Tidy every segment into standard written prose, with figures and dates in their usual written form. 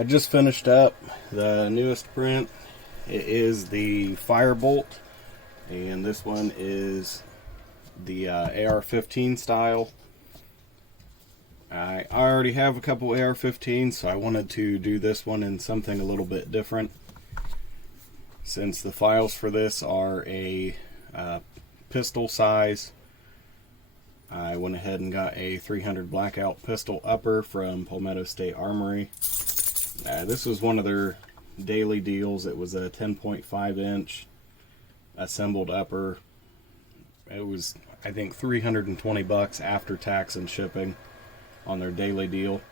I just finished up the newest print. It is the Firebolt, and this one is the AR-15 style. I already have a couple AR-15s, so I wanted to do this one in something a little bit different. Since the files for this are a pistol size, I went ahead and got a 300 blackout pistol upper from Palmetto State Armory. This was one of their daily deals. It was a 10.5 inch assembled upper. It was, I think, $320 after tax and shipping on their daily deal.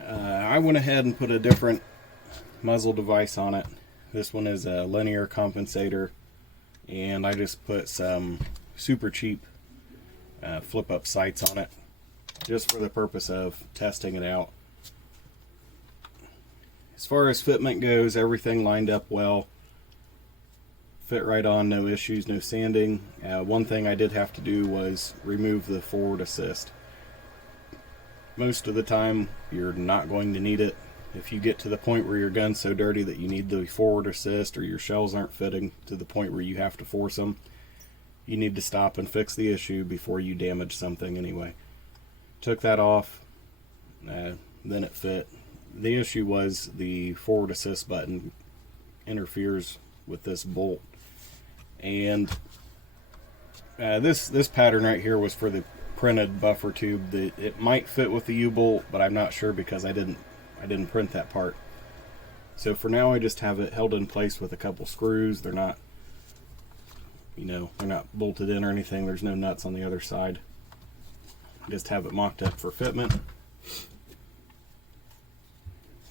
I went ahead and put a different muzzle device on it. This one is a linear compensator, and I just put some super cheap flip up sights on it just for the purpose of testing it out. As far as fitment goes, everything lined up well. Fit right on, no issues, no sanding. One thing I did have to do was remove the forward assist. Most of the time, you're not going to need it. If you get to the point where your gun's so dirty that you need the forward assist, or your shells aren't fitting to the point where you have to force them, you need to stop and fix the issue before you damage something anyway. Took that off, then it fit. The issue was the forward assist button interferes with this bolt, and this pattern right here was for the printed buffer tube. It might fit with the U-bolt, but I'm not sure because I didn't print that part. So for now, I just have it held in place with a couple screws. They're not, they're not bolted in or anything. There's no nuts on the other side. Just have it mocked up for fitment.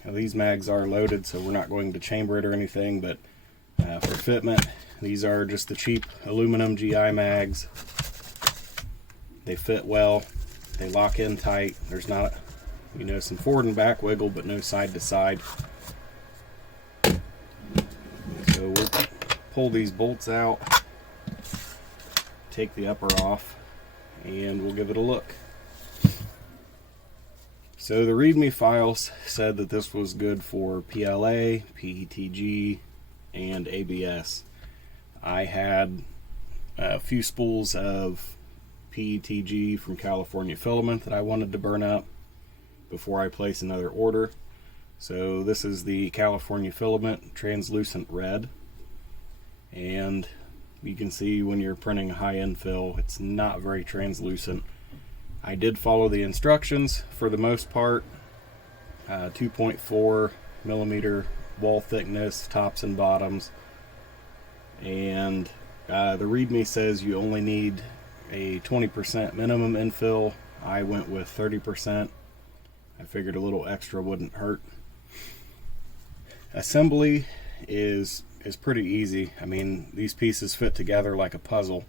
Now, these mags are loaded, so we're not going to chamber it or anything, but for fitment, these are just the cheap aluminum GI mags. They fit well. They lock in tight. There's not, some forward and back wiggle, but no side to side. So we'll pull these bolts out, take the upper off, and we'll give it a look. So the README files said that this was good for PLA, PETG, and ABS. I had a few spools of PETG from California Filament that I wanted to burn up before I place another order. So this is the California Filament translucent red, and you can see when you're printing a high-end fill, it's not very translucent. I did follow the instructions for the most part. 2.4 millimeter wall thickness, tops and bottoms, and the README says you only need a 20% minimum infill. I went with 30%. I figured a little extra wouldn't hurt. Assembly is pretty easy. I mean, these pieces fit together like a puzzle.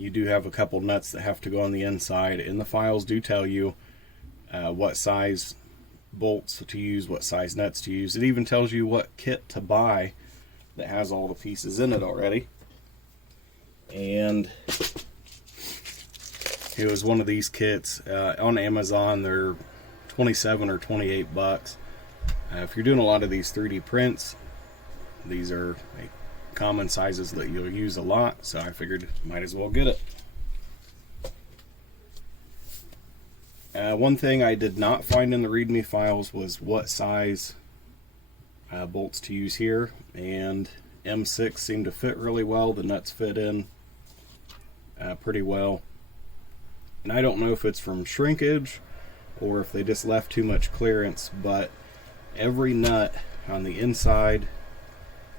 You do have a couple nuts that have to go on the inside, and the files do tell you what size bolts to use, what size nuts to use. It even tells you what kit to buy that has all the pieces in it already. And it was one of these kits on Amazon. They're 27 or 28 bucks. If you're doing a lot of these 3D prints, these are common sizes that you'll use a lot, so I figured might as well get it. One thing I did not find in the README files was what size bolts to use here, and M6 seemed to fit really well. The nuts fit in pretty well, and I don't know if it's from shrinkage or if they just left too much clearance, but every nut on the inside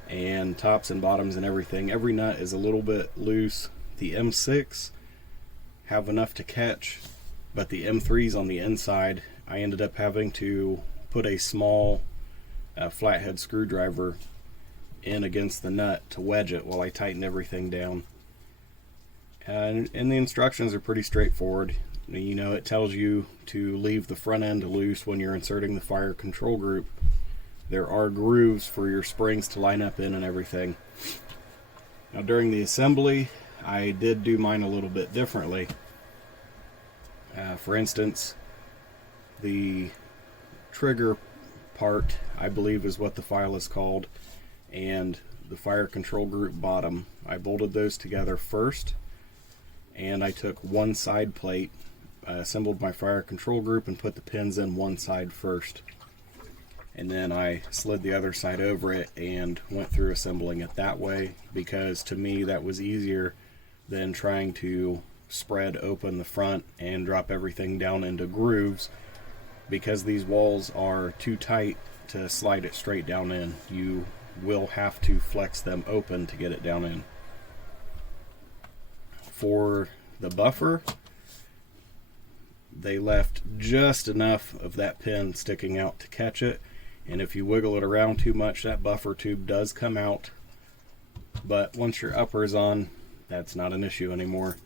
and tops and bottoms and everything, every nut is a little bit loose. The M6 have enough to catch, but the M3s on the inside, I ended up having to put a small flathead screwdriver in against the nut to wedge it while I tighten everything down. And the instructions are pretty straightforward. It tells you to leave the front end loose when you're inserting the fire control group. There are grooves for your springs to line up in and everything. Now during the assembly, I did do mine a little bit differently. For instance, the trigger part, I believe is what the file is called, and the fire control group bottom, I bolted those together first, and I took one side plate, assembled my fire control group and put the pins in one side first, and then I slid the other side over it and went through assembling it that way, because to me that was easier than trying to spread open the front and drop everything down into grooves, because these walls are too tight to slide it straight down in. You will have to flex them open to get it down in. For the buffer, they left just enough of that pin sticking out to catch it, and if you wiggle it around too much, that buffer tube does come out, but once your upper is on, that's not an issue anymore.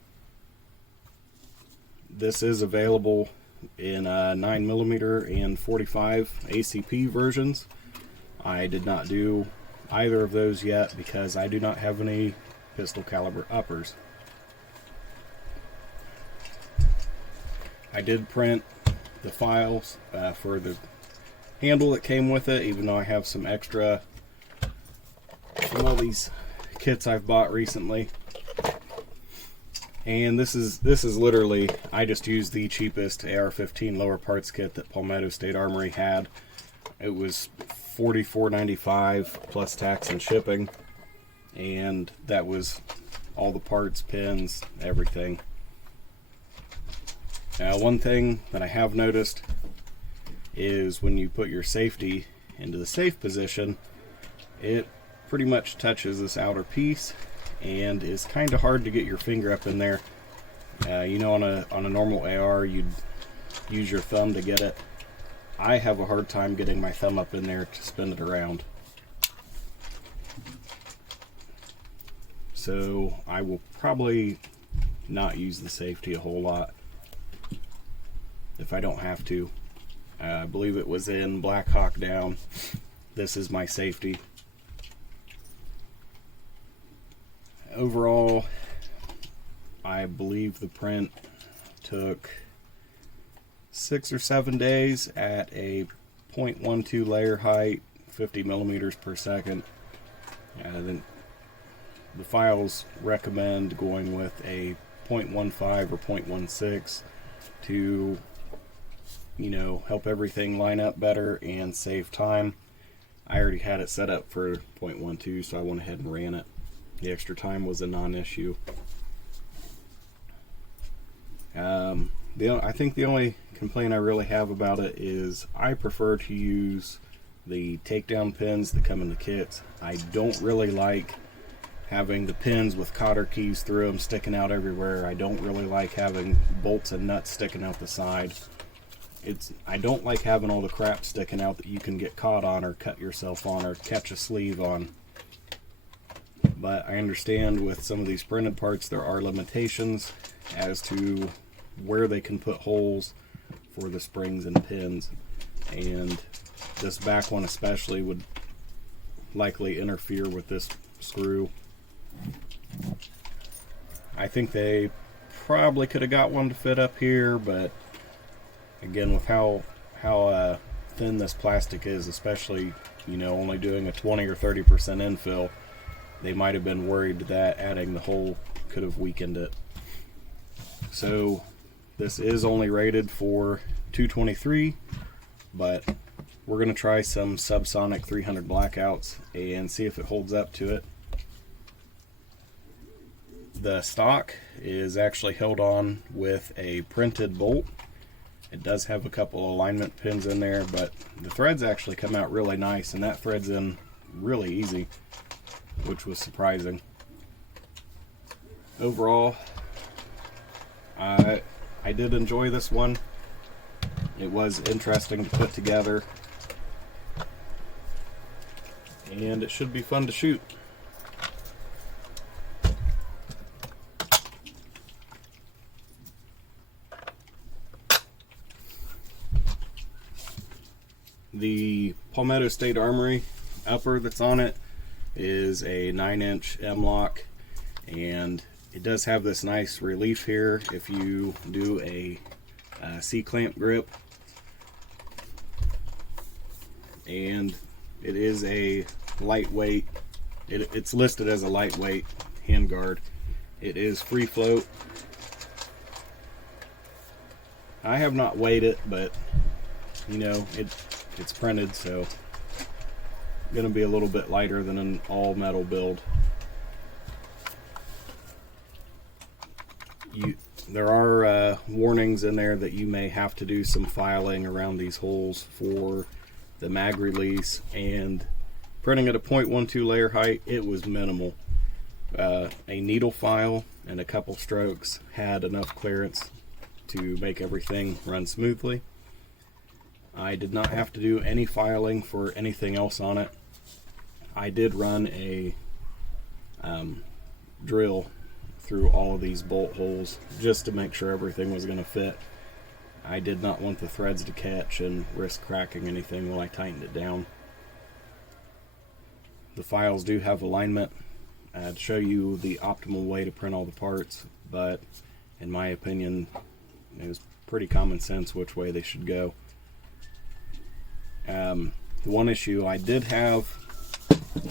This is available in 9mm and 45 ACP versions. I did not do either of those yet because I do not have any pistol caliber uppers. I did print the files for the handle that came with it, even though I have some extra from all these kits I've bought recently. And this is literally, I just used the cheapest AR-15 lower parts kit that Palmetto State Armory had. It was $44.95 plus tax and shipping, and that was all the parts, pins, everything. Now, one thing that I have noticed is when you put your safety into the safe position, it pretty much touches this outer piece and is kind of hard to get your finger up in there. You know, on a normal AR, you'd use your thumb to get it. I have a hard time getting my thumb up in there to spin it around. So I will probably not use the safety a whole lot if I don't have to. I believe it was in Black Hawk Down. This is my safety. Overall, I believe the print took 6 or 7 days at a 0.12 layer height, 50 millimeters per second. Then the files recommend going with a 0.15 or 0.16 to, you know, help everything line up better and save time. I already had it set up for 0.12, so I went ahead and ran it. The extra time was a non-issue. I think the only complaint I really have about it is I prefer to use the takedown pins that come in the kits. I don't really like having the pins with cotter keys through them sticking out everywhere. I don't really like having bolts and nuts sticking out the side. I don't like having all the crap sticking out that you can get caught on or cut yourself on or catch a sleeve on. But I understand with some of these printed parts there are limitations as to where they can put holes for the springs and pins, and this back one especially would likely interfere with this screw. I think they probably could have got one to fit up here, but again, with how thin this plastic is, especially, you know, only doing a 20 or 30% infill, they might have been worried that adding the hole could have weakened it. So this is only rated for 223, but we're going to try some subsonic 300 blackouts and see if it holds up to it. The stock is actually held on with a printed bolt. It does have a couple alignment pins in there, but the threads actually come out really nice, and that threads in really easy, which was surprising. Overall, I did enjoy this one. It was interesting to put together, and it should be fun to shoot. The Palmetto State Armory upper that's on it is a 9-inch M-lock, and it does have this nice relief here if you do a C-clamp grip. and it is a lightweight. It's listed as a lightweight handguard. It is free float. I have not weighed it, but you know, it's printed, so going to be a little bit lighter than an all metal build. There are warnings in there that you may have to do some filing around these holes for the mag release, and printing at a 0.12 layer height, it was minimal. A needle file and a couple strokes had enough clearance to make everything run smoothly. I did not have to do any filing for anything else on it. I did run a drill through all of these bolt holes just to make sure everything was going to fit. I did not want the threads to catch and risk cracking anything while I tightened it down. The files do have alignment to show you the optimal way to print all the parts, but in my opinion, it was pretty common sense which way they should go. The one issue I did have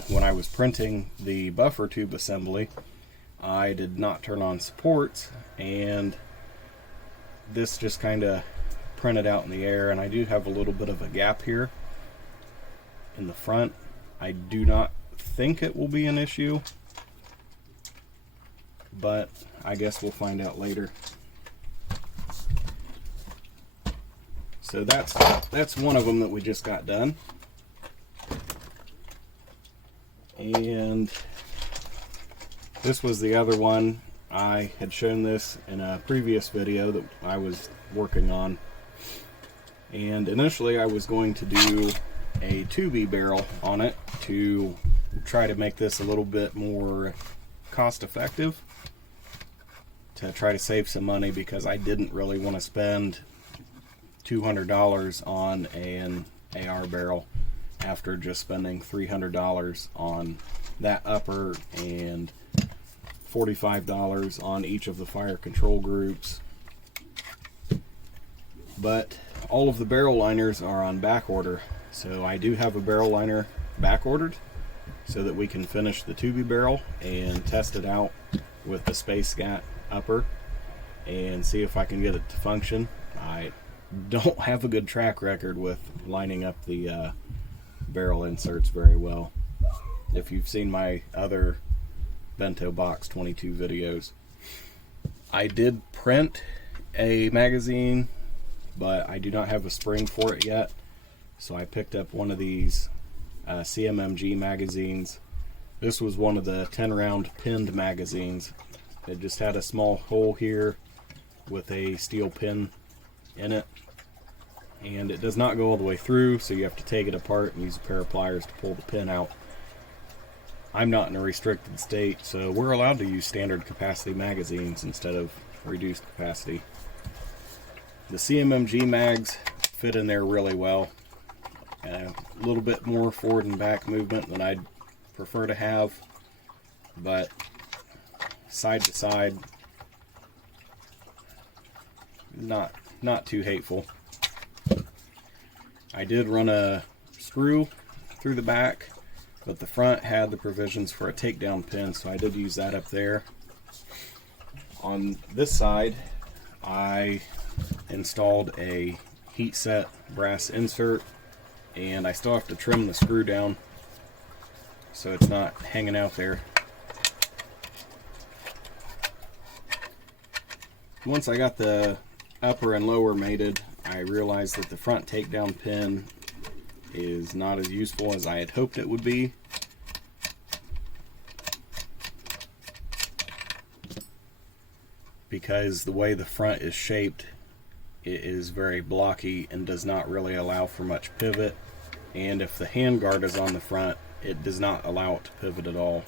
when I was printing the buffer tube assembly, I did not turn on supports, and this just kind of printed out in the air, and I do have a little bit of a gap here in the front. I do not think it will be an issue, but I guess we'll find out later. So that's one of them that we just got done. And this was the other one. I had shown this in a previous video that I was working on. And initially I was going to do a 2B barrel on it to try to make this a little bit more cost effective, to try to save some money, because I didn't really want to spend $200 on an AR barrel after just spending $300 on that upper and $45 on each of the fire control groups. But all of the barrel liners are on back order, so I do have a barrel liner back ordered so that we can finish the 2B barrel and test it out with the spacegat upper and see if I can get it to function. I don't have a good track record with lining up the barrel inserts very well. If you've seen my other Bento Box 22 videos, I did print a magazine, but I do not have a spring for it yet, so I picked up one of these CMMG magazines. This was one of the 10 round pinned magazines. It just had a small hole here with a steel pin in it, and it does not go all the way through, so you have to take it apart and use a pair of pliers to pull the pin out. I'm not in a restricted state, so we're allowed to use standard capacity magazines instead of reduced capacity. The CMMG mags fit in there really well. A little bit more forward and back movement than I'd prefer to have, but side to side, not too hateful. I did run a screw through the back, but the front had the provisions for a takedown pin, so I did use that up there. On this side, I installed a heat set brass insert, and I still have to trim the screw down so it's not hanging out there. Once I got the upper and lower mated, I realized that the front takedown pin is not as useful as I had hoped it would be. Because the way the front is shaped, it is very blocky and does not really allow for much pivot. And if the handguard is on the front, it does not allow it to pivot at all.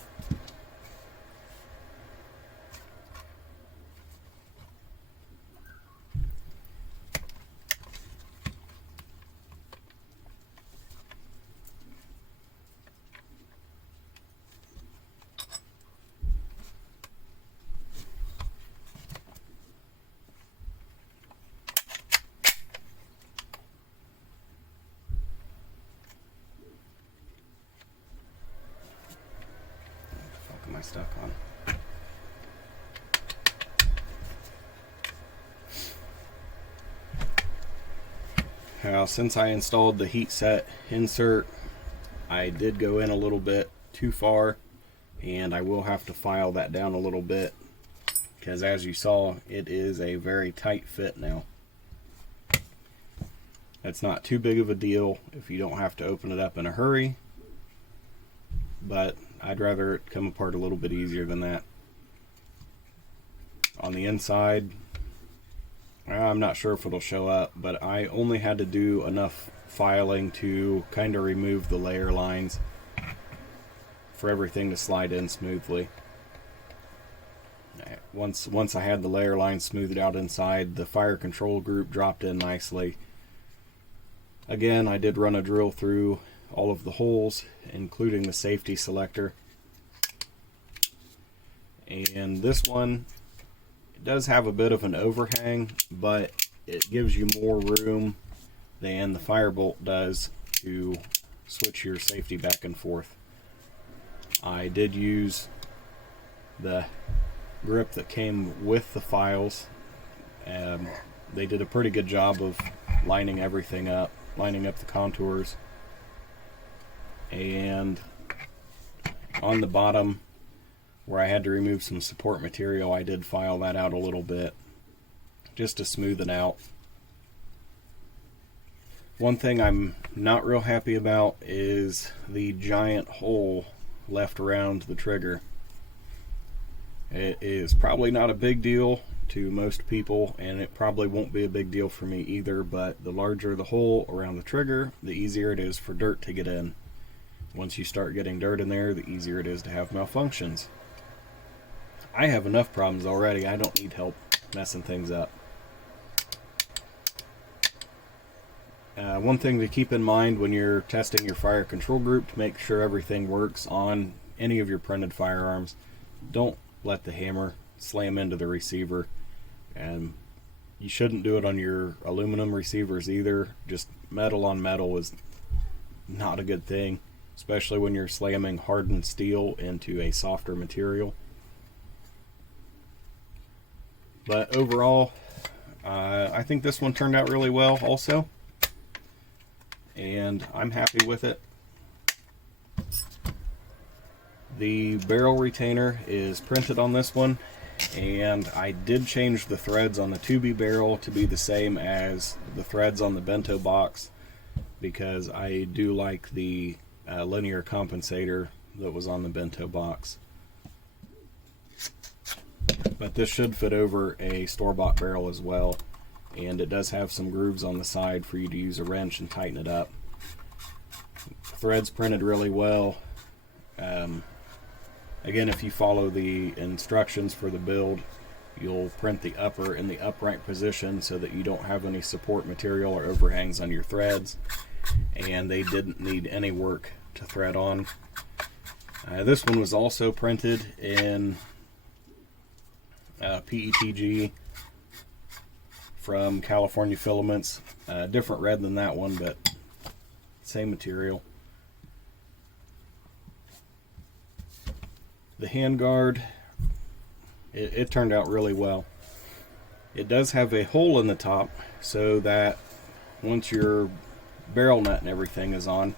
stuck on? Now, since I installed the heat set insert, I did go in a little bit too far, and I will have to file that down a little bit, because as you saw, it is a very tight fit now. That's not too big of a deal if you don't have to open it up in a hurry, but I'd rather it come apart a little bit easier than that. On the inside, I'm not sure if it'll show up, but I only had to do enough filing to kind of remove the layer lines for everything to slide in smoothly. Once I had the layer lines smoothed out inside, the fire control group dropped in nicely. Again, I did run a drill through all of the holes, including the safety selector. And this one, it does have a bit of an overhang, but it gives you more room than the Firebolt does to switch your safety back and forth. I did use the grip that came with the files. They did a pretty good job of lining everything up, lining up the contours. And on the bottom, where I had to remove some support material, I did file that out a little bit just to smooth it out. One thing I'm not real happy about is the giant hole left around the trigger. It is probably not a big deal to most people, and it probably won't be a big deal for me either, but the larger the hole around the trigger, the easier it is for dirt to get in. Once you start getting dirt in there, the easier it is to have malfunctions. I have enough problems already. I don't need help messing things up. One thing to keep in mind when you're testing your fire control group to make sure everything works on any of your printed firearms, don't let the hammer slam into the receiver. And you shouldn't do it on your aluminum receivers either. Just metal on metal is not a good thing, especially when you're slamming hardened steel into a softer material. But overall, I think this one turned out really well also, and I'm happy with it. The barrel retainer is printed on this one, and I did change the threads on the 2B barrel to be the same as the threads on the bento box, because I do like the linear compensator that was on the bento box. But this should fit over a store-bought barrel as well, and it does have some grooves on the side for you to use a wrench and tighten it up. Threads printed really well. Again, if you follow the instructions for the build, you'll print the upper in the upright position so that you don't have any support material or overhangs on your threads, and they didn't need any work to thread on. This one was also printed in PETG from California Filaments. Different red than that one, but same material. The handguard, it turned out really well. It does have a hole in the top so that once your barrel nut and everything is on,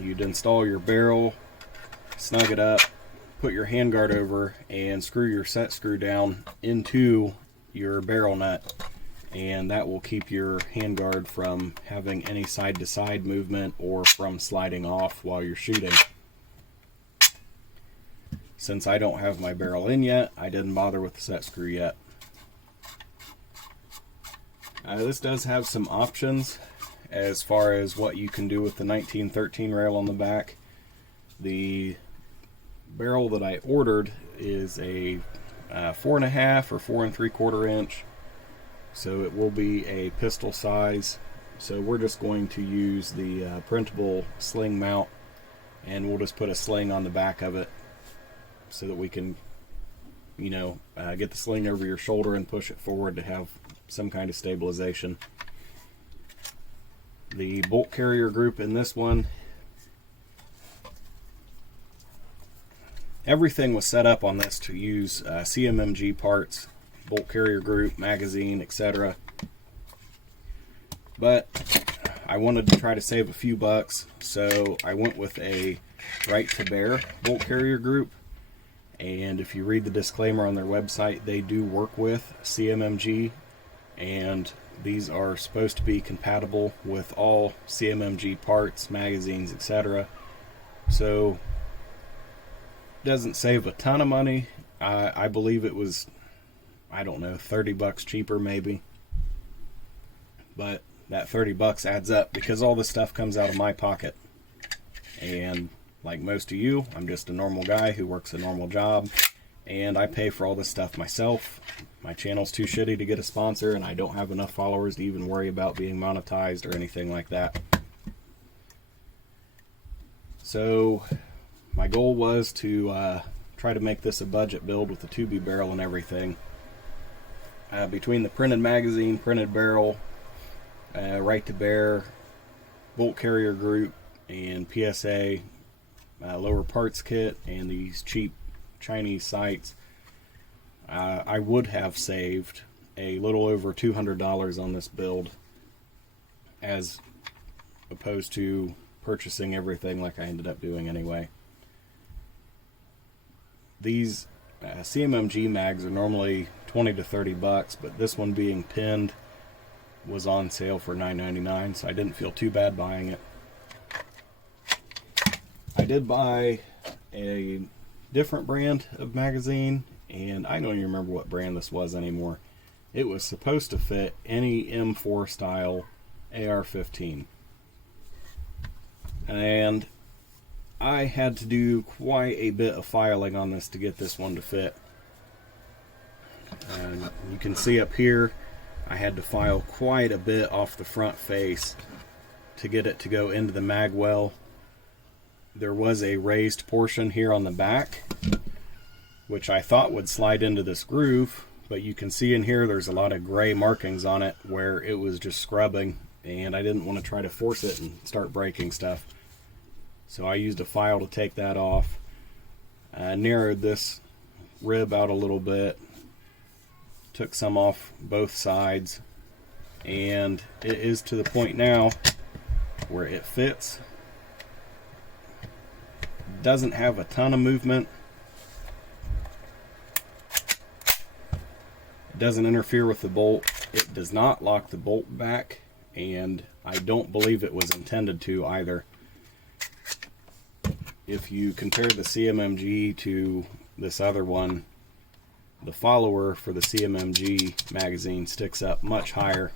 you'd install your barrel, snug it up, put your handguard over, and screw your set screw down into your barrel nut, and that will keep your handguard from having any side-to-side movement or from sliding off while you're shooting. Since I don't have my barrel in yet, I didn't bother with the set screw yet. This does have some options as far as what you can do with the 1913 rail on the back. The barrel that I ordered is a 4.5 or 4 3/4 inch, so it will be a pistol size. So we're just going to use the printable sling mount, and we'll just put a sling on the back of it so that we can, get the sling over your shoulder and push it forward to have some kind of stabilization. The bolt carrier group in this one everything was set up on this to use CMMG parts, bolt carrier group, magazine, etc. But I wanted to try to save a few bucks, so I went with a right to bear bolt carrier group. And if you read the disclaimer on their website, they do work with CMMG, and these are supposed to be compatible with all CMMG parts, magazines, etc. So it doesn't save a ton of money. I believe it was, I don't know, 30 bucks cheaper maybe. But that 30 bucks adds up because all this stuff comes out of my pocket. And like most of you, I'm just a normal guy who works a normal job, and I pay for all this stuff myself. My channel's too shitty to get a sponsor, and I don't have enough followers to even worry about being monetized or anything like that. So my goal was to try to make this a budget build with the 2B barrel and everything. Between the printed magazine, printed barrel, right to bear, bolt carrier group, and PSA, lower parts kit, and these cheap Chinese sights, I would have saved a little over $200 on this build, as opposed to purchasing everything like I ended up doing anyway. These CMMG mags are normally 20 to 30 bucks, but this one being pinned was on sale for $9.99, so I didn't feel too bad buying it. I did buy a different brand of magazine, and I don't even remember what brand this was anymore. It was supposed to fit any M4 style AR-15. And I had to do quite a bit of filing on this to get this one to fit. You can see up here, I had to file quite a bit off the front face to get it to go into the mag well. There was a raised portion here on the back, which I thought would slide into this groove, but you can see in here there's a lot of gray markings on it where it was just scrubbing, and I didn't want to try to force it and start breaking stuff. So I used a file to take that off. I narrowed this rib out a little bit, took some off both sides, and it is to the point now where it fits. Doesn't have a ton of movement. It doesn't interfere with the bolt. It does not lock the bolt back, and I don't believe it was intended to either. If you compare the CMMG to this other one, the follower for the CMMG magazine sticks up much higher,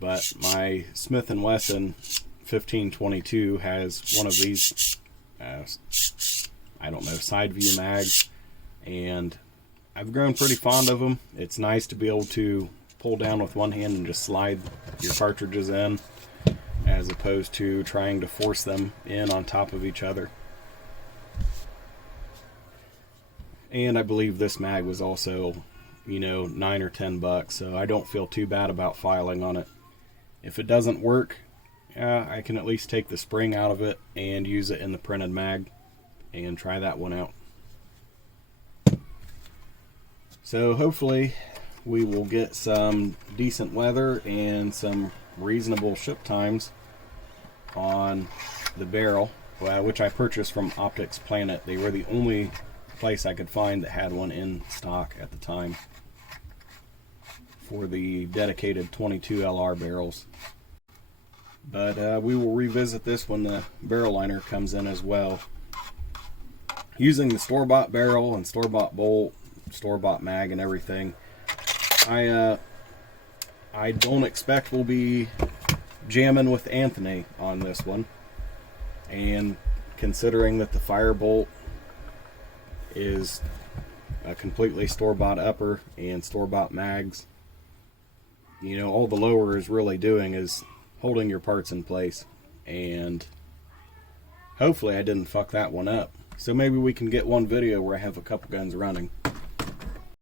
but my Smith & Wesson 1522 has one of these I don't know, side view mags, and I've grown pretty fond of them. It's nice to be able to pull down with one hand and just slide your cartridges in, as opposed to trying to force them in on top of each other. And I believe this mag was also, you know, 9 or 10 bucks, so I don't feel too bad about filing on it. If it doesn't work, I can at least take the spring out of it and use it in the printed mag and try that one out. So hopefully we will get some decent weather and some reasonable ship times on the barrel, which I purchased from Optics Planet. They were the only place I could find that had one in stock at the time for the dedicated 22 LR barrels. But we will revisit this when the barrel liner comes in as well. Using the store-bought barrel and store-bought bolt, store-bought mag and everything, I don't expect we'll be jamming with Anthony on this one. And considering that the Firebolt is a completely store-bought upper and store-bought mags, you know, all the lower is really doing is holding your parts in place, and hopefully I didn't fuck that one up. So maybe we can get one video where I have a couple guns running.